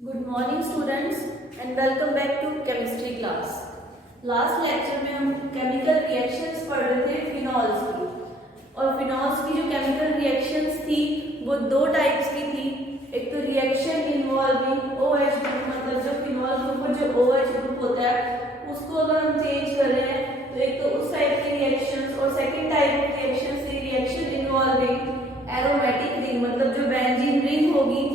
Good morning students and welcome back to chemistry class. Last lecture में हम chemical reactions पढ़ रहे थे फिनॉल्स की, और फिनॉल्स की जो केमिकल रिएक्शंस थी वो दो टाइप्स की थी। एक तो रिएक्शन इन्वॉल्विंग OH ग्रुप, मतलब जो फिनॉल ग्रुप पर जो OH ग्रुप होता है उसको अगर हम चेंज कर रहे हैं तो एक तो उस टाइप की रिएक्शंस, और सेकेंड टाइप की रिएक्शंस थी रिएक्शन इन्वॉल्विंग एरोमेटिक रिंग, मतलब जो बेंजीन रिंग होगी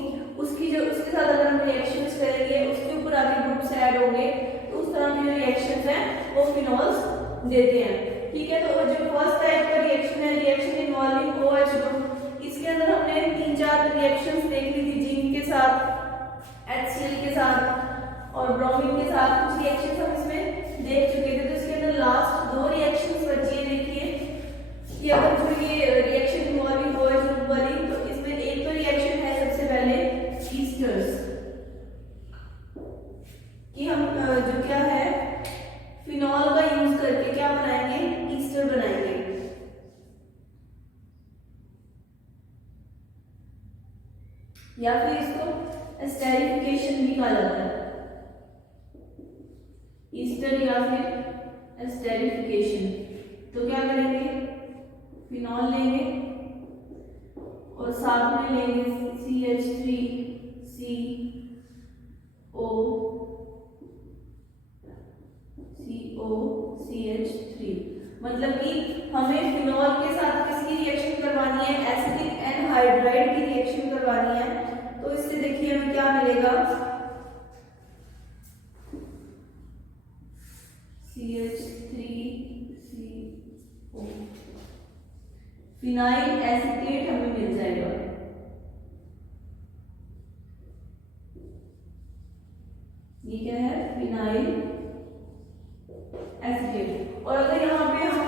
उसके साथ अगर हम रिएक्शंस करेंगे उसके ऊपर आगे ग्रुप्स ऐड होंगे तो उस तरह के जो रिएक्शंस हैं वो फिनॉल्स देते हैं। ठीक है, तो जो फर्स्ट टाइप का रिएक्शन है रिएक्शन इन्वॉल्विंग OH ग्रुप, इसके अंदर हमने 3-4 रिएक्शंस देख ली थी, जिंक के साथ, HCl के साथ और ब्रोमीन के साथ कुछ रिएक्शंस हम इसमें देख चुके थे। तो इसके अंदर लास्ट 2 रिएक्शंस बची है। देखिए कि अगर जो ये रिएक्शन इन्वॉल्विंग OH ग्रुप वाली, तो इसमें एक तो रिएक्शन है सबसे पहले ईस्टर्स, कि हम जो क्या है फिनॉल का यूज करके क्या बनाएंगे, ईस्टर बनाएंगे। या फिर इसको एस्टेरिफिकेशन भी कहा जाता है, ईस्टर या फिर एस्टेरिफिकेशन। तो क्या करेंगे, फिनॉल लेंगे और साथ में लेंगे CH3COCH3, मतलब कि हमें फिनॉल के साथ किसकी रिएक्शन करवानी है, एसिटिक एनहाइड्राइड की रिएक्शन करवानी है। तो इससे देखिए हमें क्या मिलेगा, CH3CO, फिनाइल एसीटेट हमें मिल जाएगा। ये क्या है, फिनाइल एसीटेट। और अगर यहाँ पे हम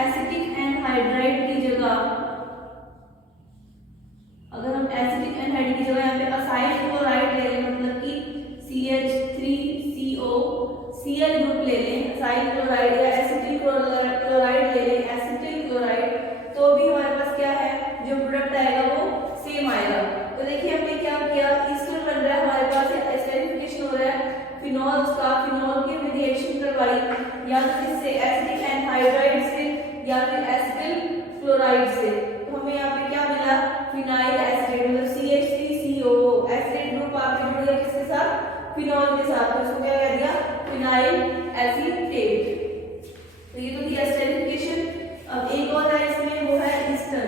एसिटिक एनहाइड्राइड की जगह, अगर हम एसिटिक एनहाइड्राइड की जगह यहाँ पे असाइल क्लोराइड ले लें, मतलब कि CH3CO Cl ग्रुप ले लें, असाइल क्लोराइड या एसिटिल क्लोराइड ले लें, एसिटिल क्लोराइड, तो भी हमारे पास क्या है, जो प्रोडक्ट आएगा वो सेम आएगा। तो देखिए हमने क्या किया, ईस्टर बन रहा है हमारे पास, एस्टेरिफिकेशन हो रहा है फिनॉल का, फिनॉल की हमने रिएक्शन करवाई या तो किससे, एसिटिक एनहाइड्राइड से या फिर एसिटिल क्लोराइड से। तो हमें यहाँ पे क्या मिला, फिनाइल एसिटेट, मतलब CH3CO एसिड ग्रुप आपके जुड़ गया किसके साथ, फिनॉल के साथ, तो इसको क्या कह दिया, फिनाइल एसीटेट। तो ये तो थी एस्टेरिफिकेशन। अब एक और है इसमें, वो है ईस्टर।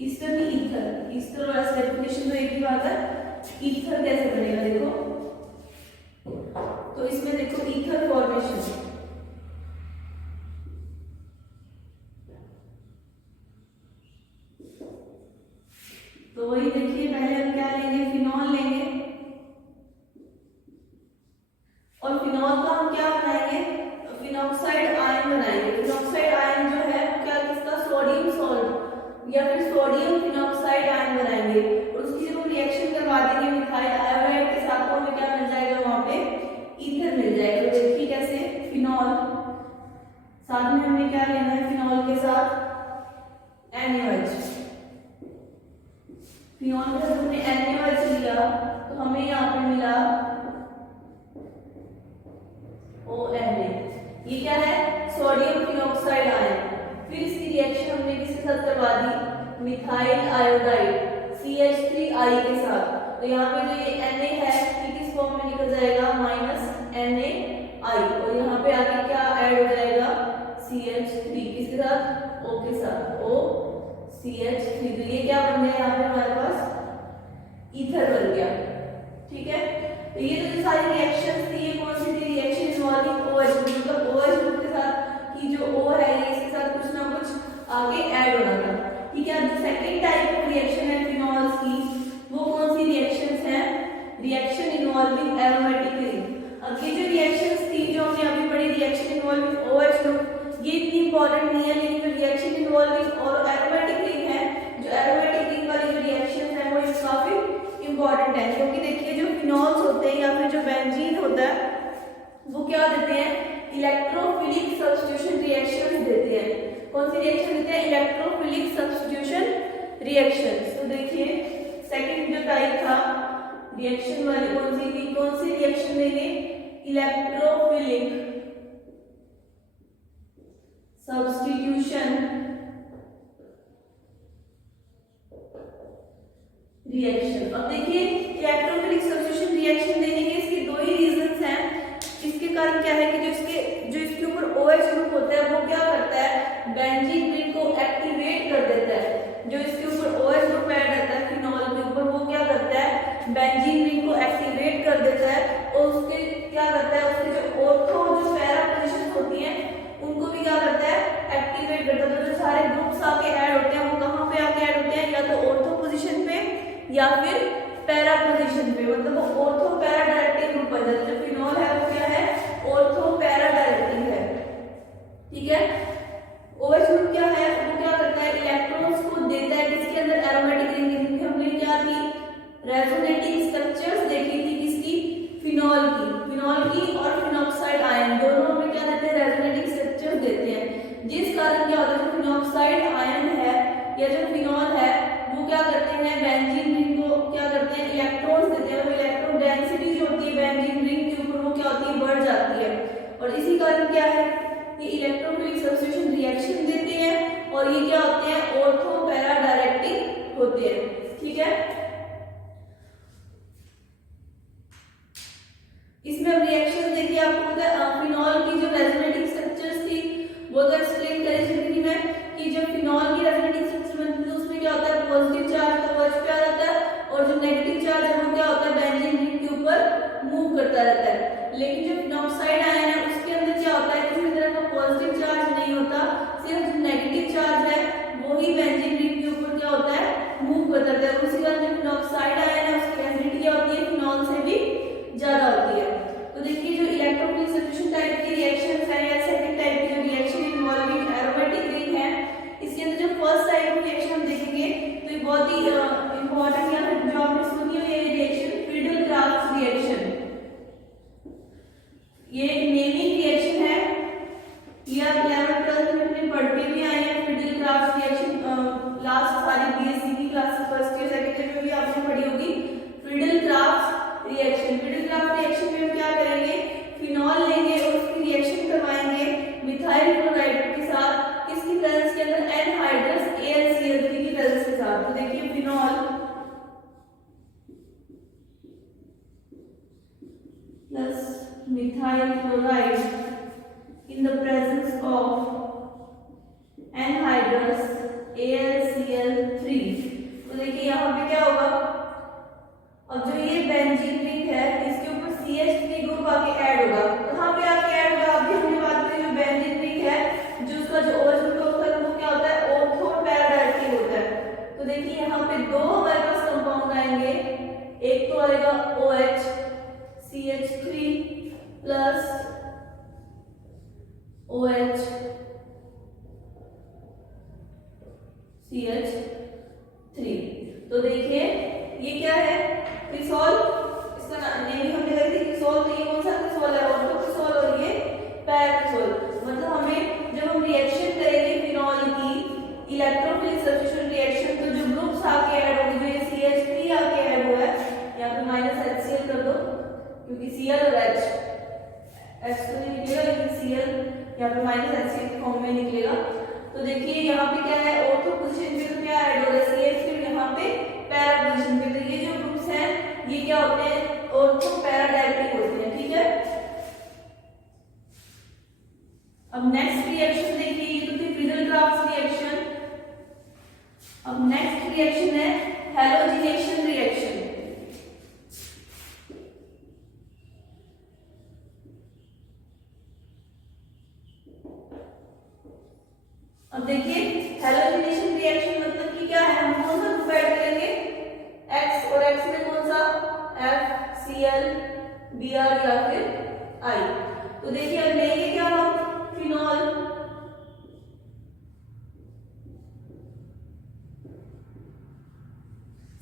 ईस्टर में ईथर, ईस्टर और एस्टेरिफिकेशन तो एक ही बात है। ईथर कैसे बनेगा देखो, तो इसमें देखो ईथर फॉर्मेशन, तो वही देखिए पहले हम क्या लेंगे, फिनॉल लेंगे, और फिनॉल का हम क्या बनाएंगे, फिनॉक्साइड आयन बनाएंगे। फिनॉक्साइड आयन जो है वो क्या, किसका, सोडियम सॉल्ट या फिर सोडियम फिनॉक्साइड आयन बनाएंगे, और उसकी जब हम रिएक्शन करवा देंगे मिथाइल आयोडाइड के साथ, तो हमें क्या मिल जाएगा, वहां पे ईथर मिल जाएगा। तो देखिए कैसे, फिनॉल साथ में हमें क्या लेना है, फिनॉल के साथ NaOH, फिनॉल के साथ हमने NaOH लिया तो हमें यहाँ पे मिला ONA। ये क्या है, सोडियम फिनॉक्साइड आयन। फिर इसकी रिएक्शन हमने किसके साथ करवा दी, मिथाइल आयोडाइड CH3I के साथ। तो यहाँ पे जो ये Na है ये किस फॉर्म में निकल जाएगा, -NaI, और यहाँ पे आगे क्या ऐड हो जाएगा, CH3 किसके साथ, O के साथ, OCH3। तो ये क्या बन गया, यहाँ पे हमारे पास ईथर बन गया। ठीक है, तो ये तो सारी रिएक्शंस थी, ये कौन सी थी, रिएक्शन इन्वॉल्विंग OH, मतलब OH ग्रुप के साथ की जो O है ये इसके साथ कुछ ना कुछ आगे ऐड होना था। ठीक है, अब जो सेकंड टाइप ऑफ रिएक्शन है फिनॉल्स की, वो कौन सी रिएक्शंस हैं, रिएक्शन इन्वॉल्विंग एरोमेटिक रिंग। अब ये जो रिएक्शंस थी जो हमने अभी पढ़ी, रिएक्शन इन्वॉल्विंग OH ग्रुप, ये इतनी इंपॉर्टेंट नहीं है, लेकिन जो रिएक्शन इन्वॉल्विंग और एरोमेटिक रिंग है, जो एरोमेटिक रिंग वाली जो रिएक्शंस हैं वो काफी इंपॉर्टेंट है, क्योंकि देखिए जो फिनॉल्स होते हैं या फिर जो बेंजीन होता है वो क्या देते हैं, इलेक्ट्रोफिलिक सब्स्टिट्यूशन रिएक्शंस देते हैं। कौन सी रिएक्शन देते हैं, इलेक्ट्रोफिलिक सब्स्टिट्यूशन रिएक्शंस। तो देखिए सेकंड जो टाइप था रिएक्शन वाली कौन सी रिएक्शन देंगे, इलेक्ट्रोफिलिक सब्स्टिट्यूशन रिएक्शन। अब देखिए इलेक्ट्रोफिलिक सब्स्टिट्यूशन रिएक्शन देने के इसके दो ही रीजंस हैं। इसके कारण क्या है कि जो इसके ऊपर OH ग्रुप होता है वो क्या करता है, बेंजीन रिंग को एक्टिवेट कर देता है। जो इसके ऊपर OH ग्रुप ऐड रहता है फिनॉल के ऊपर, वो क्या करता है, बेंजीन रिंग को एक्टिवेट कर देता है और उसके क्या करता है, उसके जो ऑर्थो जो पैरा पोजीशन होती हैं उनको भी क्या करता है, एक्टिवेट करता है। तो जो सारे ग्रुप्स आके ऐड होते हैं वो कहाँ पे आके ऐड होते हैं, या तो ऑर्थो पोजीशन पे या फिर पैरा पोजीशन पे, मतलब वो ऑर्थो पैरा डायरेक्टिव ग्रुप बन जाता है। जो फिनॉल है वो क्या है, ऑर्थो पैरा डायरेक्टिव है, ठीक है। OH ग्रुप क्या है, वो क्या करता है, इलेक्ट्रॉन्स को देता है किसके अंदर, एरोमेटिक रिंग के। हमने क्या थी, रेजोनेटिंग स्ट्रक्चर्स देखी थी किसकी, फिनॉल की और फिनॉक्साइड आयन दोनों में क्या देते हैं, रेजोनेटिंग स्ट्रक्चर्स देते हैं। जिस कारण क्या होता है, जो फिनॉक्साइड आयन है या जो फिनॉल है वो क्या करते हैं, बेंजीन रिंग को क्या करते हैं, इलेक्ट्रॉन्स देते हैं। और इलेक्ट्रॉन डेंसिटी जो होती है बेंजीन रिंग के ऊपर वो क्या होती है, बढ़ जाती है। और इसी कारण क्या है, ये इलेक्ट्रोफिलिक सब्स्टिट्यूशन रिएक्शन देते हैं और ये क्या होते हैं, ऑर्थो पैरा डायरेक्टिव होते हैं, ठीक है। इसमें अब रिएक्शन देखिए, आपको पता है फिनॉल की जो रेजोनेटिंग स्ट्रक्चर्स थी वो तो एक्सप्लेन करी थी मैं कि जब फिनॉल की रेजोनेटिंग स्ट्रक्चर बनती है तो उसमें क्या होता है, पॉजिटिव चार्ज तो OH पे आ जाता है और जो नेगेटिव चार्ज है वो क्या होता है, बेंजीन रिंग के ऊपर मूव करता रहता है। लेकिन जो फिनॉक्साइड आयन है उसके अंदर क्या होता है, किसी तरह का पॉजिटिव चार्ज नहीं होता, सिर्फ जो नेगेटिव चार्ज है वो ही बेंजीन रिंग के ऊपर क्या होता है, मूव करता रहता है। उसी कारण जो फिनॉक्साइड आयन है उसकी एसिडिटी क्या होती है, फिनॉल से भी ज्यादा होती है। तो देखिए जो इलेक्ट्रोफिलिक सब्स्टिट्यूशन टाइप की रिएक्शंस हैं या सेकंड टाइप की जो रिएक्शन इन्वॉल्विंग एरोमेटिक रिंग है, इसके अंदर जो फर्स्ट टाइप की रिएक्शन हम देखेंगे तो ये बहुत ही इंपॉर्टेंट है जो आपने सुनी हुई है रिएक्शन, फ्रीडल-क्राफ्ट रिएक्शन। ये नेमिंग रिएक्शन है, ये आप 11th 12th में अपने पढ़ के भी आए हैं। फ्रीडल-क्राफ्ट रिएक्शन लास्ट सारी BSc की classes first year second year में भी आपने पढ़ी होगी। फ्रीडल-क्राफ्ट रिएक्शन में हम क्या करेंगे, फिनॉल लेंगे और उसकी रिएक्शन करवाएंगे मिथाइल क्लोराइड के साथ, किसकी प्रेजेंस के अंदर, एनहाइड्रस AlCl3 की प्रेजेंस के साथ। तो देखिए phenol plus methyl chloride in the presence of anhydrous AlCl3। तो देखिए यहाँ पे क्या होगा, अब जो ये बेंजीन रिंग है इसके ऊपर CH3 ग्रुप आके ऐड होगा। कहाँ पे आके ऐड होगा, अभी हमने बात करी जो बेंजीन रिंग है जो उसका जो OH ग्रुप होता है वो क्या होता है, ऑर्थो पैरा डायरेक्टिव होता है। तो देखिए यहाँ पे दो हमारे पास कंपाउंड आएंगे, एक तो आएगा OH CH3 plus OH CH3। तो देखिए ये क्या है, क्रिसॉल, इसका नेम हमने करी थी क्रिसॉल। तो ये कौन सा क्रिसॉल है, ऑर्थो क्रिसॉल और ये पैरा क्रिसॉल। मतलब हमें जब हम रिएक्शन करेंगे फिनॉल की इलेक्ट्रोफिलिक सब्स्टिट्यूशन रिएक्शन तो जो ग्रुप्स आके ऐड होंगे, जो ये CH3 आके ऐड हुआ है यहाँ पे -HCl कर दो क्योंकि Cl और H तो नहीं निकलेगा लेकिन Cl यहाँ पे -HCl के फॉर्म में निकलेगा। तो देखिए यहाँ पे क्या है, ऑर्थो पोजीशन पे तो क्या ऐड हो रहा है CH3, यहाँ पे पैरा पोजीशन पे। तो ये जो ग्रुप्स हैं ये क्या होते हैं, ऑर्थो पैरा डायरेक्टिव होते हैं, ठीक है। अब नेक्स्ट रिएक्शन देखिए, ये तो थी फ्रीडल-क्राफ्ट रिएक्शन। अब नेक्स्ट रिएक्शन है हैलोजिनेशन रिएक्शन। अब देखिए हैलोजिनेशन रिएक्शन मतलब कि क्या है, हम कौन सा ग्रुप ऐड करेंगे, X, और X में कौन सा, FCl Br या फिर I। तो देखिए अब लेंगे क्या हम, फिनॉल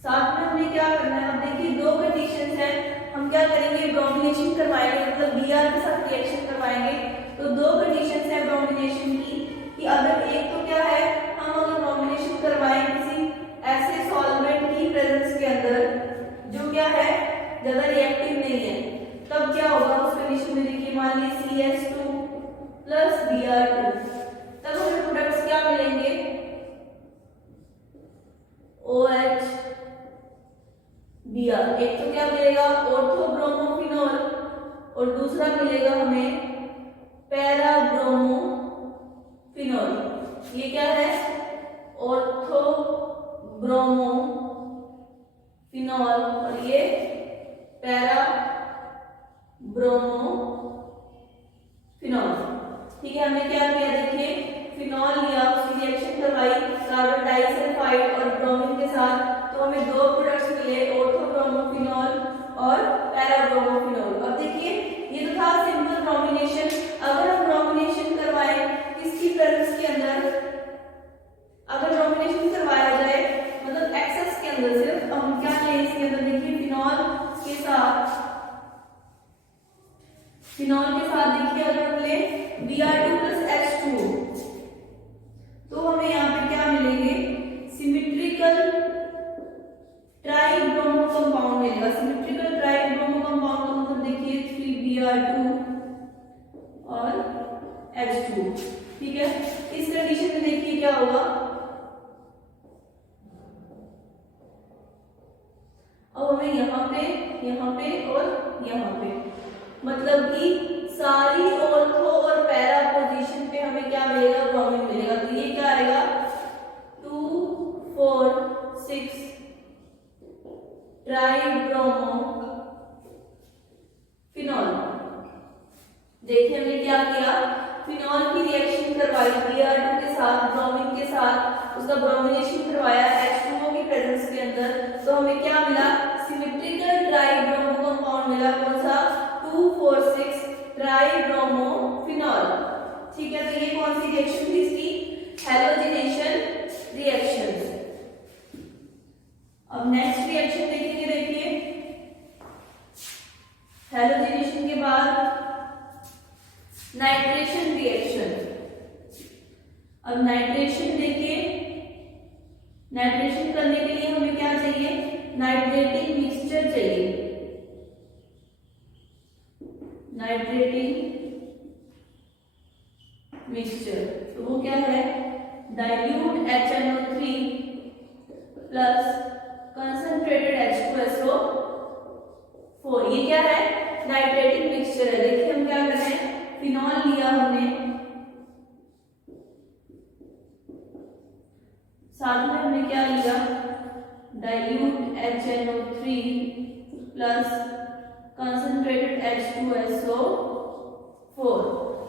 साथ में हमने क्या करना है, अब देखिए दो कंडीशंस हैं, हम क्या करेंगे, ब्रोमिनेशन करवाएंगे, मतलब Br के साथ रिएक्शन करवाएंगे। तो दो कंडीशंस हैं ब्रोमिनेशन की कि अगर एक तो क्या है, हम अगर ब्रोमिनेशन करवाएं किसी ऐसे सॉल्वेंट की प्रेजेंस के अंदर जो क्या है ज्यादा रिएक्टिव नहीं है, तब क्या होगा उस कंडीशन में? देखिए मान लीजिए CH2 प्लस Br2, तब हमें प्रोडक्ट्स क्या मिलेंगे? OH Br। एक तो क्या मिलेगा? ऑर्थोब्रोमोफिनॉल, और दूसरा मिलेगा हमें पैराब्रोमोफिनॉल। ये क्या है? ऑर्थोब्रोमोफिनॉल और ये पैराब्रोमोफिनॉल। ठीक है, हमने क्या किया? देखिए फिनॉल लिया, उसकी रिएक्शन करवाई कार्बन डाइसल्फाइड और ब्रोमीन के साथ, तो हमें दो प्रोडक्ट्स मिले, ऑर्थोब्रोमोफिनॉल और पैराब्रोमोफिनॉल। अब देखिए ये तो था सिंपल ब्रोमिनेशन। अगर हम ब्रोमिनेशन करवाएं किसकी प्रेजेंस के अंदर, अगर ब्रोमिनेशन करवाया जाए मतलब एक्सेस के अंदर, सिर्फ हम क्या लें इसके अंदर? देखिए फिनॉल के साथ देखिए अगर हम ले Br2 प्लस H2O, तो हमें यहाँ पे क्या मिलेंगे? सिमेट्रिकल ट्राइब्रोमो कंपाउंड मिलेगा। सिमेट्रिकल ट्राइब्रोमो कंपाउंड का मतलब देखिए 3Br2 और H2। ठीक है, इस कंडीशन में देखिए क्या होगा? अब हमें यहाँ पे और यहाँ पे, मतलब कि सारी ऑर्थो और पैरा पोजीशन पे हमें क्या मिलेगा? ब्रोमीन मिलेगा। तो ये क्या आएगा? 2 4 6 ट्राइब्रोमोफिनॉल। देखिए हमने क्या किया? फिनॉल की रिएक्शन करवाई Br2 के साथ, ब्रोमीन के साथ, उसका ब्रोमिनेशन करवाया H2O की प्रेजेंस के अंदर, तो हमें क्या मिला? सिमेट्रिकल ट्राइब्रोमो कंपाउंड मिला। कौन सा? 2 4 6 ट्राइब्रोमोफिनॉल। ठीक है, तो ये कौन सी रिएक्शन थी? इसकी हैलोजिनेशन रिएक्शन। अब नेक्स्ट रिएक्शन देखेंगे। देखिए हैलोजिनेशन के बाद नाइट्रेशन रिएक्शन। अब नाइट्रेशन देखिए, नाइट्रेशन करने के लिए हमें क्या चाहिए? नाइट्रेटिंग मिक्सचर चाहिए। नाइट्रेटिंग मिक्सचर, तो वो क्या है? Dilute HNO3 plus concentrated H2SO4। ये क्या है? नाइट्रेटिंग मिक्सचर है। देखिए हम क्या कर रहे हैं? फिनॉल लिया हमने, साथ में हमने क्या लिया? Dilute HNO3 plus concentrated H2SO4।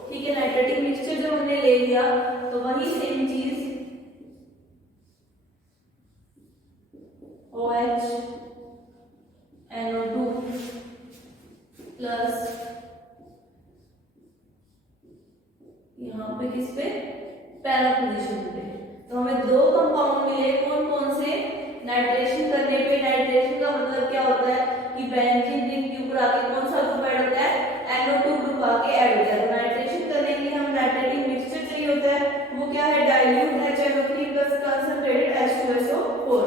ठीक है, नाइट्रेटिक मिक्सचर जो हमने ले लिया, तो वही सेम चीज OHNO2 प्लस यहाँ पे किस पे? पैरा पोजीशन पे। तो हमें दो कंपाउंड मिले। कौन कौन से? नाइट्रेशन करने पे, नाइट्रेशन का मतलब क्या होता है कि बेंजीन रिंग के ऊपर आके कौन सा ग्रुप ऐड होता है? NO2 ग्रुप आके ऐड होता है। तो नाइट्रेशन करने के लिए हम नाइट्रेटिक मिक्सचर चाहिए होता है, वो क्या है? Dilute HNO3 plus concentrated H2SO4।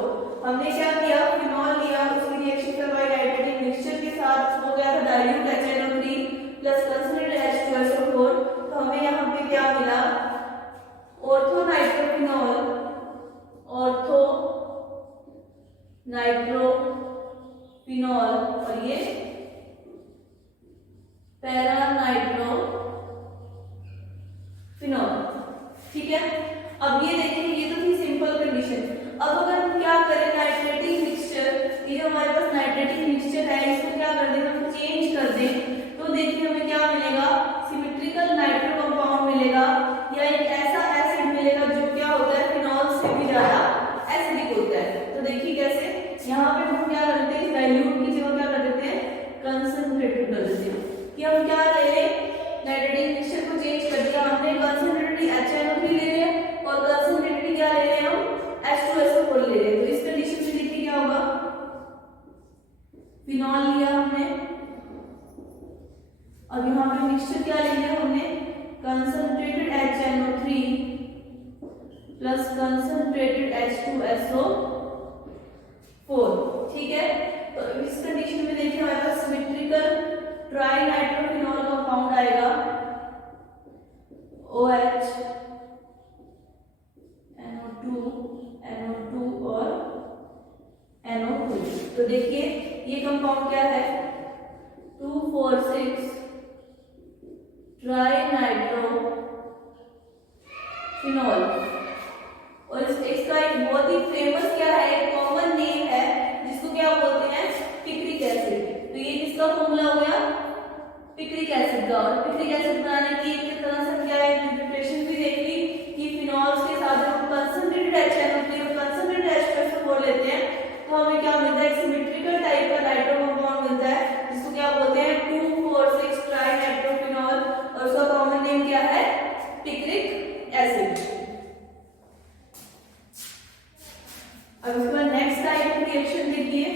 हमने क्या किया? फिनॉल लिया, उसकी रिएक्शन करवाई नाइट्रेटिक मिक्सचर के साथ, वो क्या था? Dilute HNO3 plus concentrated H2SO4। तो हमें यहाँ पे क्या मिला? ऑर्थोनाइट्रोफिनॉल, ऑर्थोनाइट्रोफिनॉल और ये पैरानाइट्रोफिनॉल। ठीक है, अब ये देखेंगे, ये तो थी सिंपल कंडीशन। अब अगर हम क्या करें? नाइट्रेटिक मिक्सचर, ये जो हमारे पास नाइट्रेटिक मिक्सचर है, इसको क्या कर दें? हम चेंज कर दें, तो देखिए हमें क्या मिलेगा? सिमेट्रिकल नाइट्रो कंपाउंड मिलेगा, या एक ऐसा एसिड मिलेगा जो क्या होता है? फिनॉल से भी ज्यादा एसिडिक होता है। तो देखिए कैसे? यहाँ पे हम क्या करते हैं? डाइल्यूट की जगह क्या कर देते हैं? कंसंट्रेटेड कर देते हैं। कि हम क्या ले लें? नाइट्रेटिक मिक्सचर को चेंज कर दिया हमने, कंसंट्रेटेड HNO3 ले लिया और कंसंट्रेटेड क्या ले रहे हैं? हम H2SO4 ले रहे हैं। तो इस कंडीशन में देखिए क्या होगा? फिनॉल लिया हमने, अब यहाँ पे मिक्सचर क्या ले लिया हमने? Concentrated HNO3 plus concentrated H2SO4। ठीक है, तो इस कंडीशन में देखिए हमारे सिमेट्रिकल ट्राई नाइट्रोफिनॉल कंपाउंड आएगा OH NO2 NO2 और NO2। तो देखिए ये कंपाउंड क्या है, 2,4,6 ट्राई नाइट्रो फिनॉल। और इसका एक बहुत ही फेमस क्या है, एक कॉमन नेम है जिसको क्या बोलते हैं, पिक्रिक एसिड। तो ये किसका फॉर्मूला हो गया, पिक्रिक एसिड का। और पिक्रिक एसिड बनाने की एक तरह से क्या है, इंटरप्रिटेशन भी देख ली कि फिनॉल्स के साथ जब हम कंसंट्रेटेड HN होती है, कंसंट्रेटेड H से जोड़ लेते हैं तो हमें क्या मिलता है, सिमेट्रिकल टाइप का नाइट्रो कंपाउंड मिलता है जिसको क्या बोलते हैं, 2,4,6 ट्राई नाइट्रोफिनॉल। और उसका कॉमन नेम क्या है, पिक्रिक एसिड। अब इसके बाद नेक्स्ट टाइप ऑफ रिएक्शन देखिए,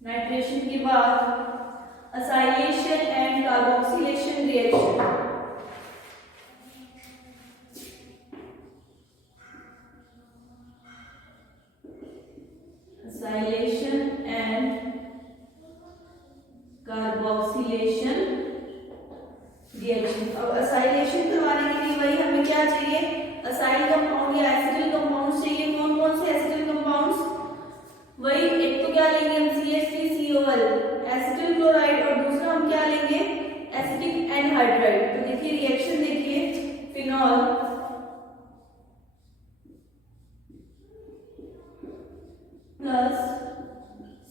नाइट्रेशन के बाद acylation and carboxylation reaction. Acylation and carboxylation reaction. अब असाइलेशन करवाने के लिए वही हमें क्या चाहिए, असाइल कंपाउंड या एसिटिल कंपाउंड्स चाहिए। कौन कौन से एसिटिल कंपाउंड्स, वही एक तो क्या लेंगे हम CH3COL एसिटिल क्लोराइड, और दूसरा हम क्या लेंगे, एसिटिक एनहाइड्राइड। तो देखिए रिएक्शन देखिए, फिनॉल प्लस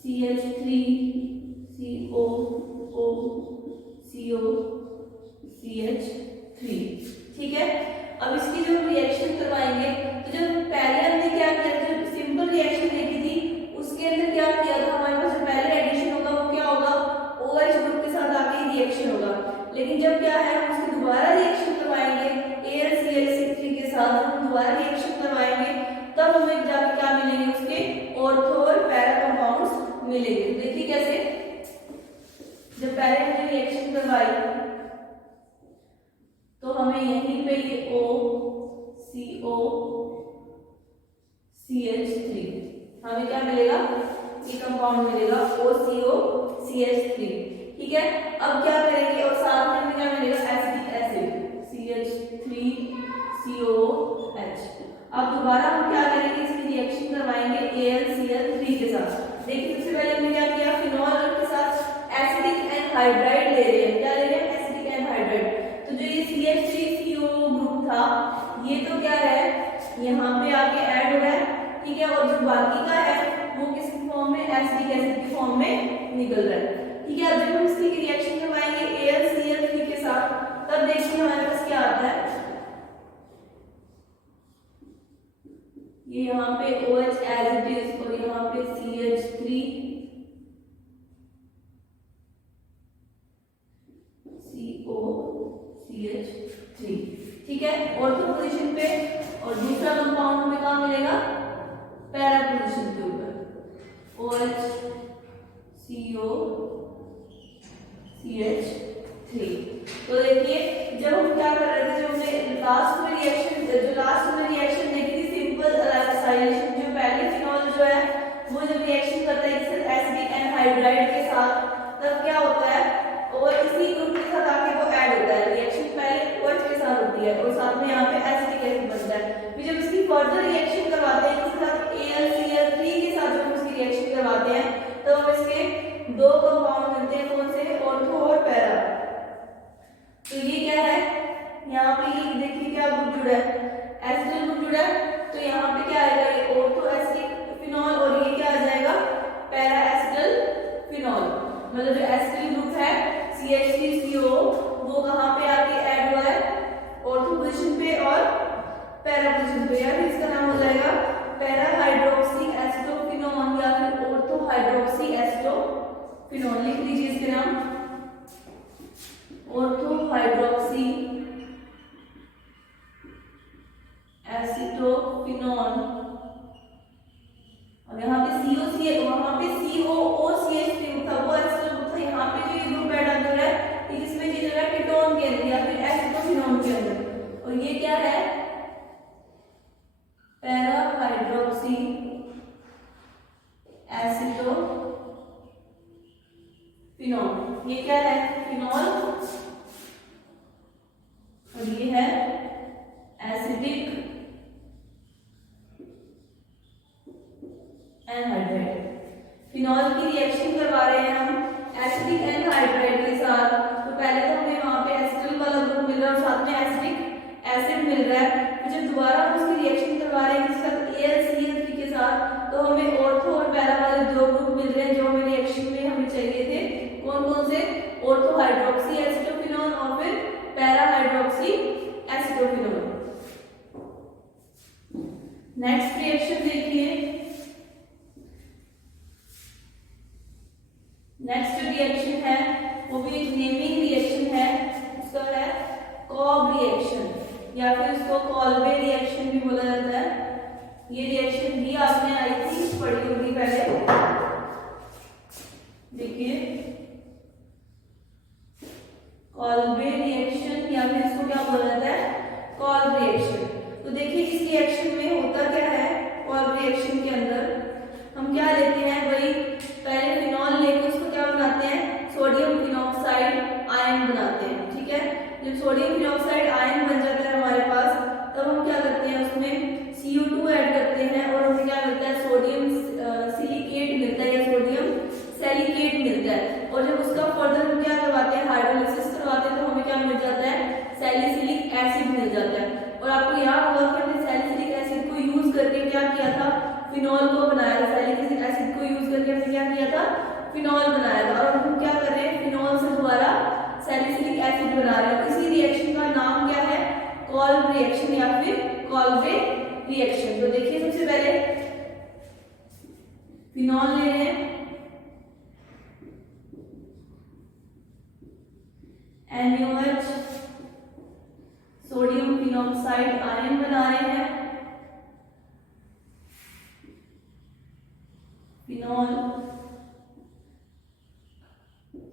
CH3COOCH3, ठीक है। अब इसकी जो रिएक्शन करवाएंगे तो जब पहले हमने क्या किया, जो सिंपल रिएक्शन देखी थी उसके अंदर क्या किया था, हमारे पास जो पहले एडिशन होगा वो क्या होगा, OH ग्रुप के साथ आके रिएक्शन होगा। लेकिन जब क्या है, हम उसकी दोबारा रिएक्शन करवाएंगे AlCl3 के साथ, हम दोबारा रिएक्शन करवाएंगे तब हमें जाके क्या मिलेंगे, उसके ऑर्थो और पैरा कंपाउंड्स मिलेंगे। देखिए कैसे, जब पहले हमने रिएक्शन करवाई तो हमें यहीं पे ये OCOCH3 हमें क्या मिलेगा, ये कंपाउंड मिलेगा OCOCH3, ठीक है। अब क्या करेंगे, और साथ में हमें क्या मिलेगा, एसिटिक एसिड CH3COOH। अब दोबारा हम क्या करेंगे, इसकी रिएक्शन करवाएंगे AlCl3 के साथ। देखिए सबसे पहले हमने क्या किया, फिनॉल के साथ एसिटिक एनहाइड्राइड ले रहे हैं, क्या ले रहे हैं, एसिटिक एनहाइड्राइड। तो जो ये CH3CO ग्रुप था ये तो क्या है, यहाँ पे आके ऐड हो रहा है, ठीक है। और जो बाकी का है वो किस फॉर्म में, एसिटिक एसिड के फॉर्म में निकल रहा है, ठीक है। अब जब हम इसकी रिएक्शन करवाएंगे AlCl3 के साथ तब देखिए हमारे पास क्या आता है, ये यहाँ पे OH एज इट इज और यहाँ पे CH3 COCH3, ठीक है, ऑर्थो पोजीशन पे। और दूसरा कंपाउंड हमें कहाँ मिलेगा, पैरा पोजीशन के ऊपर OH COCH3। तो देखिए जब हम क्या कर रहे थे, जो हमने लास्ट में रिएक्शन देखी थी सिंपल असाइलेशन, जो पहले फिनॉल जो है वो जब रिएक्शन करता है एसिटिक एनहाइड्राइड के साथ तब क्या होता है, और इसी ग्रुप के साथ आके वो ऐड होता है। रिएक्शन पहले OH के साथ होती है और साथ में यहाँ पे एसिटिक एसिड बनता है। फिर जब इसकी फर्दर रिएक्शन करवाते हैं इसके साथ AlCl3 के साथ जब इसकी रिएक्शन करवाते हैं तो हम इसके दो कंपाउंड मिलते हैं, कौन से, ऑर्थो और पैरा। तो ये क्या है, यहाँ पे ये देखिए क्या ग्रुप जुड़ा है, एसिटिल ग्रुप जुड़ा है। तो यहाँ पे क्या आएगा, ये ऑर्थो एसिटिक फिनॉल और ये क्या आ जाएगा, पैरा एसिटिल फिनॉल। मतलब जो एसिटिल ग्रुप है CH3CO वो कहाँ पे आके ऐड हुआ है, ऑर्थो पोजीशन पे और पैरा पोजीशन पे, या फिर इसका नाम हो जाएगा पैरा हाइड्रोक्सी एसिटोफिनोन या फिर ऑर्थो हाइड्रोक्सी एसिटोफिनोन। लिख लीजिए इसके नाम, ऑर्थो हाइड्रोक्सी एसिटोफिनोन। और यहाँ पे COCH, वहां पे COOCH3 था, वो एसिटोन था। यहाँ पे जो ये ग्रुप ऐड हो रहा है ये किसमें चेंज हो रहा है, कीटोन के अंदर या फिर एसिटोफिनोन के अंदर। और ये क्या है, पैरा हाइड्रोक्सी ये क्या है फिनॉल और ये है एसिडिक एनहाइड्राइड। फिनॉल की रिएक्शन करवा रहे हैं हम एसिडिक एनहाइड्राइड के साथ, तो पहले तो हमें वहां पे एसिटल वाला ग्रुप मिल रहा है और साथ में एसिडिक एसिड मिल रहा है। तो जब दोबारा हम उसकी रिएक्शन करवा रहे हैं किसके साथ AlCl3 के साथ, तो हमें ऑर्थो और पैरा वाले दो ग्रुप मिल रहे हैं जो हमें रिएक्शन में हमें चाहिए थे। कौन कौन से? ऑर्थो हाइड्रोक्सी एसिटोफिनोन और फिर para hydroxy acetophenone. Next reaction देखिए, नेक्स्ट रिएक्शन है वो भी एक नेमिंग रिएक्शन है, उसका है कॉब रिएक्शन या फिर उसको कॉल्बे रिएक्शन भी बोला जाता है। ये रिएक्शन भी आपने आई थिंक पढ़ी होगी पहले। देखिए कॉल्बे रिएक्शन या फिर इसको क्या बोला जाता है कॉल्ब रिएक्शन। तो देखिए इस रिएक्शन में होता क्या है, कॉल्ब रिएक्शन के अंदर हम क्या लेते हैं, वही पहले फिनॉल लेके उसको क्या बनाते हैं सोडियम फिनॉक्साइड आयन बनाते हैं। ठीक है, जब सोडियम फिनॉक्साइड आयन बन जाता है हमारे पास, तब हम क्या करते हैं उसमें CO2 ऐड करते हैं और हमें क्या मिलता है सोडियम सिलिकेट मिलता है या सोडियम सैलिकेट मिलता है। और जब उसका फर्दर हम क्या करवाते हैं हाइड्रोलिसिस करवाते हैं, तो हमें क्या मिल जाता है सैलिसिलिक एसिड मिल जाता है। और आपको याद होगा कि हमने सैलिसिलिक एसिड को यूज करके क्या किया था, फिनॉल को बनाया था। सैलिसिलिक एसिड को यूज करके हमने क्या किया था, फिनॉल बनाया था। और हम क्या कर रहे हैं, फिनॉल से दोबारा सैलिसिलिक एसिड बना रहे हैं। इसी रिएक्शन का नाम क्या है, कॉल्ब रिएक्शन या फिर कॉल्बे रिएक्शन। तो देखिए सबसे पहले फिनॉल ले रहे हैं, NaOH सोडियम फिनॉक्साइड आयन बना रहे हैं, फिनॉल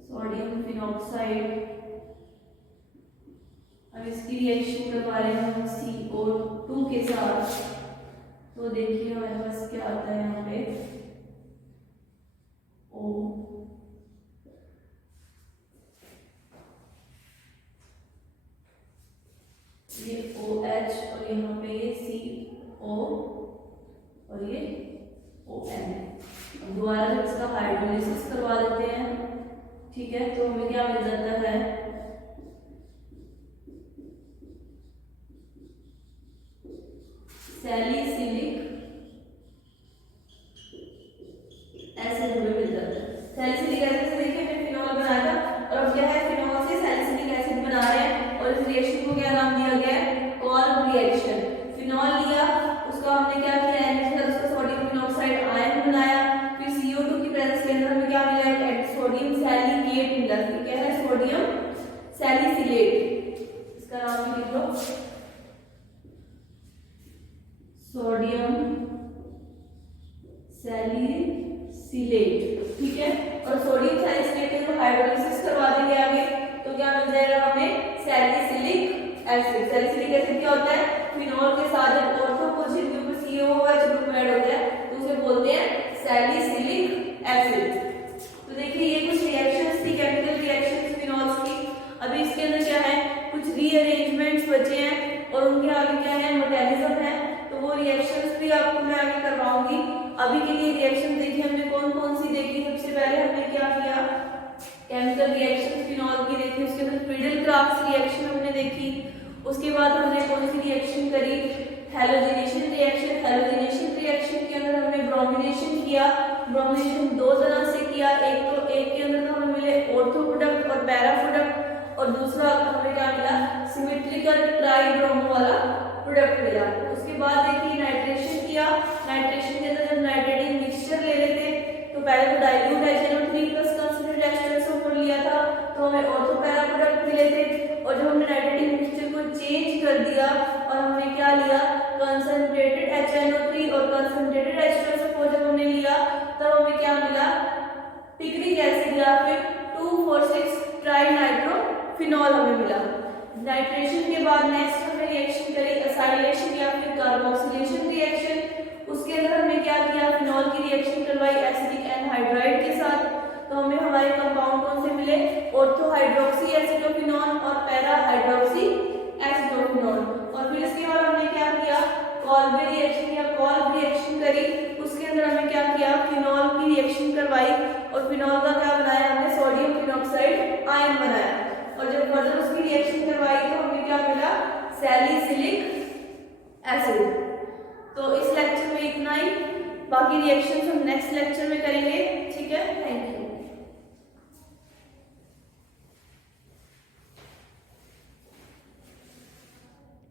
सोडियम फिनॉक्साइड। अब इसकी रिएक्शन करवा रहे हैं हम CO2 के साथ। तो देखिए हमारे पास क्या आता है यहाँ पे O, ये OH और यहाँ पे ये CO और ये ON। दोबारा जब इसका हाइड्रोलिसिस करवा देते हैं, ठीक है, तो हमें क्या मिल जाता है सैलिसिलिक एसिड हमें मिल जाता है। सैलिसिलिक एसिड से देखिए हमने फिनॉल बनाया था और अब क्या है फिनॉल से सैलिसिलिक एसिड बना रहे हैं। और इस रिएक्शन को क्या नाम दिया गया है, कॉल्ब रिएक्शन। फिनॉल लिया, उसका हमने क्या किया है, उसका सोडियम फिनॉक्साइड आयन बनाया, फिर CO2 की प्रेजेंस के अंदर हमें क्या मिला है, सोडियम सैलिकेट मिला। क्या है, सोडियम सैलिसिलेट। इसका नाम भी लिख लो, सोडियम सैलिसिलेट। ठीक है, और सोडियम सैलिसिलेट के जब हाइड्रोलिसिस करवा देंगे आगे, तो क्या मिल जाएगा हमें सैलिसिलिक एसिड। सैलिसिलिक एसिड क्या होता है, फिनॉल के साथ जब ऑर्थो पोजीशन के ऊपर COOH ग्रुप ऐड होता है तो उसे बोलते हैं सैलिसिलिक एसिड। तो देखिए ये कुछ रिएक्शंस थी, केमिकल रिएक्शंस फिनॉल्स की। अभी इसके अंदर क्या है, कुछ रीअरेंजमेंट्स बचे हैं और उनके आगे क्या है, मैकेनिज्म है। तो वो रिएक्शंस भी आपको मैं आगे करवाऊंगी। अभी के लिए रिएक्शन देखिए हमने कौन कौन सी देखी। सबसे पहले हमने क्या किया, केमिकल रिएक्शन फिनॉल की देखी, उसके बाद फ्रीडल-क्राफ्ट रिएक्शन हमने देखी। उसके बाद हमने कौन सी रिएक्शन करी, हैलोजिनेशन रिएक्शन। हैलोजिनेशन रिएक्शन के अंदर हमने ब्रोमिनेशन किया। ब्रोमिनेशन दो तरह से किया, एक के अंदर तो हमें मिले ऑर्थो प्रोडक्ट और पैरा प्रोडक्ट, और दूसरा हमें क्या मिला, सिमेट्रिकल ट्राइब्रोमो वाला प्रोडक्ट मिला। उसके बाद देखिए नाइट्रेशन किया। नाइट्रेशन के अंदर जब नाइट्रेटिंग मिक्सचर ले रहे थे, तो पहले तो dilute HNO3 plus concentrated H2SO4 लिया था, तो हमें ऑर्थो पैरा प्रोडक्ट मिले थे। और जब हमने नाइट्रेटिंग मिक्सचर को चेंज कर दिया और हमने क्या लिया, कंसंट्रेटेड HNO3 और कंसंट्रेटेड H2SO4 जब हमने लिया, तब हमें क्या मिला, पिक्रिक एसिड या फिर 2,4,6 ट्राइनाइट्रोफिनॉल हमें मिला। नाइट्रेशन के बाद नेक्स्ट हमने रिएक्शन करी एसाइलेशन या फिर कार्बोक्सिलेशन रिएक्शन। उसके अंदर हमने क्या किया, फिनॉल की रिएक्शन करवाई एसिडिक एनहाइड्राइड के साथ। तो तो हमें हमारे कंपाउंड कौन से मिले, ऑर्थो हाइड्रोक्सी एसिटोफिनॉल और पैरा हाइड्रोक्सी एसिटोफिनॉल। और फिर इसके बाद हमने क्या किया, कॉल्बे रिएक्शन या कॉल्ब रिएक्शन करी, उसके अंदर हमने क्या किया, फिनॉल की रिएक्शन करवाई और फिनॉल का क्या बनाया हमने, सोडियम फिनॉक्साइड आयन बनाया। और जब फर्दर उसकी रिएक्शन करवाई तो हमें क्या मिला, सैलिसिलिक एसिड। तो इस लेक्चर में इतना ही, बाकी रिएक्शंस हम नेक्स्ट लेक्चर में करेंगे। ठीक है, थैंक यू।